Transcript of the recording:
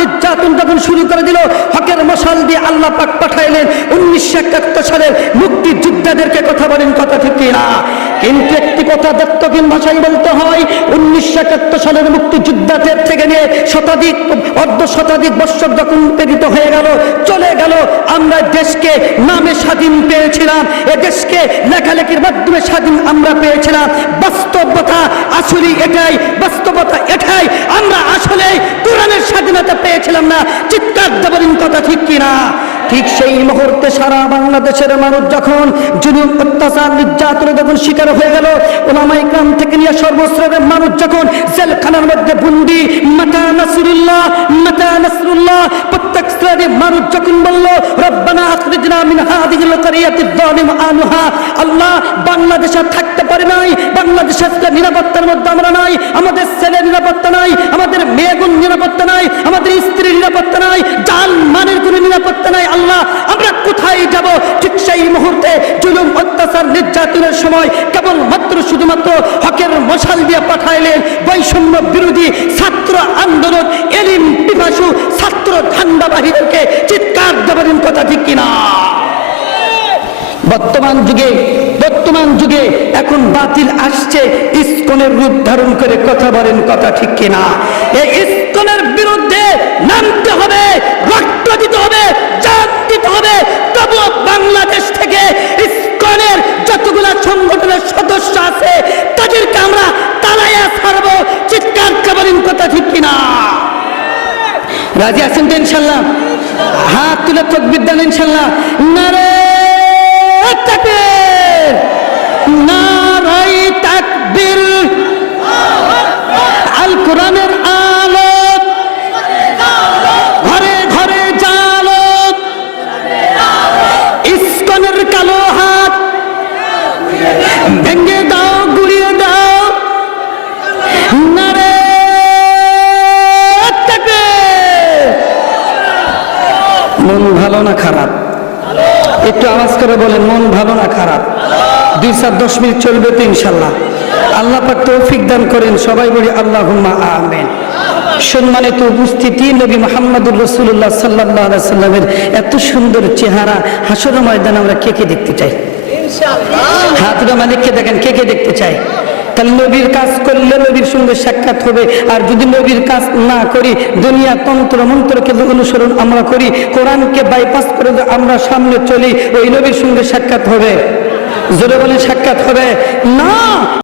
নির্যাতন যখন শুরু করে দিল, হকের মশাল দিয়ে আল্লাহ পাক পাঠাইলেন। উনিশশো একাত্তর সালের মুক্তিযোদ্ধাদেরকে কথা বলেন, কথা ঠিক না কিন্তু একটি কথা দত্তহীন ভাষায় বলতে হয়, উনিশশো একাত্তর সালের মুক্তিযোদ্ধাদের থেকে নিয়ে শতাধিক অর্ধ শতাধিক বৎসর যখন প্রেরিত হয়ে গেল, চলে গেল, আমরা দেশকে নামে স্বাধীন পেয়েছিলাম। এ দেশকে লেখালেখির মাধ্যমে স্বাধীন আমরা পেয়েছিলাম। বাস্তবতা আসলে এটাই, বাস্তবতা এটাই। আমরা আসলে কোরআনের স্বাধীনতা পেয়েছিলাম না। চিৎকার দেবেন কথা ঠিক কিনা? ঠিক সেই মুহূর্তে সারা বাংলাদেশের মানুষ যখন জুলুম, অত্যাচার নির্যাতনে যখন শিকার হয়ে গেল ওলামাই গ্রাম থেকে নিয়ে সর্বস্তরের মানুষ যখন জেলখানার মধ্যে বন্দি, মাতা নাসরুল্লাহ মাতা নাসরুল্লাহ, প্রত্যেক শ্রেণির মানুষ যখন বলল, রব্বানা আখরিজনা মিন হাদিহিল কারিয়াতিদ যালিম আনহা আল্লাহ বাংলাদেশে থাকতে পারে নাই, বাংলাদেশের নিরাপত্তার মধ্যে আমরা নাই, আমাদের ছেলে নিরাপত্তা নাই, আমাদের মেয়েগুন নিরাপত্তা নাই, আমাদের স্ত্রীর নিরাপত্তা নাই জান মানের কোনো নিরাপত্তা নাই, আল্লাহ, আমরা কোথায় যাব? ঠিক সেই মুহূর্তে জুলুম, অত্যাচার, নির্যাতনের সময় কেবল মাত্র শুধুমাত্র হকের মশাল দিয়ে পাঠাইলেন বৈষম্য বিরোধী ছাত্র আন্দোলন, এলিম, পিপাসু ছাত্র ধান্দাবাহীদেরকে চিৎকার দেবেন কথা ঠিক কিনা? বর্তমান যুগে বর্তমান যুগে এখন বাতিল আসছে, ইস্কনের রূপ ধারণ করে কথা বলেন কথা ঠিক কিনা? এই ইস্কনের বিরুদ্ধে নামতে হবে, রক্ত দিতে হবে, জান দিতে হবে, তবু বাংলাদেশ থেকে ইস্কনের যতগুলা সংগঠনের সদস্য আছে, তাদেরকে আমরা তালাইয়া ছাড়বো, চিৎকার বলেন কথা ঠিক কিনা? রাজি আছেন তো ইনশাল্লাহ? হাত তুলে তকবির দেন ইনশাল্লাহ। মন ভালো না খারাপ? একটু আওয়াজ করে বলেন মন ভালো না খারাপ? দুই চার দশ মিনিট চলবে তো ইনশাল্লাহ। আল্লাহ পাক তৌফিক দান করেন সবাই বলি আল্লাহ আমেন। সম্মানিত উপস্থিতি নবী মোহাম্মদুর রসুল্লাহ সাল্লাহ সাল্লামের এত সুন্দর চেহারা হাসর ময়দান আমরা কে কে দেখতে চাই? হাতুরা মালিককে দেখেন কে কে দেখতে চাই তাহলে নবীর কাজ করলে নবীর সঙ্গে সাক্ষাৎ হবে। আর যদি নবীর কাজ না করি, দুনিয়া তন্ত্র মন্ত্রকে অনুসরণ আমরা করি, কোরআনকে বাইপাস করে আমরা সামনে চলি, ওই নবীর সঙ্গে সাক্ষাৎ হবে। জোরে বলে সাক্ষাৎ হবে। না!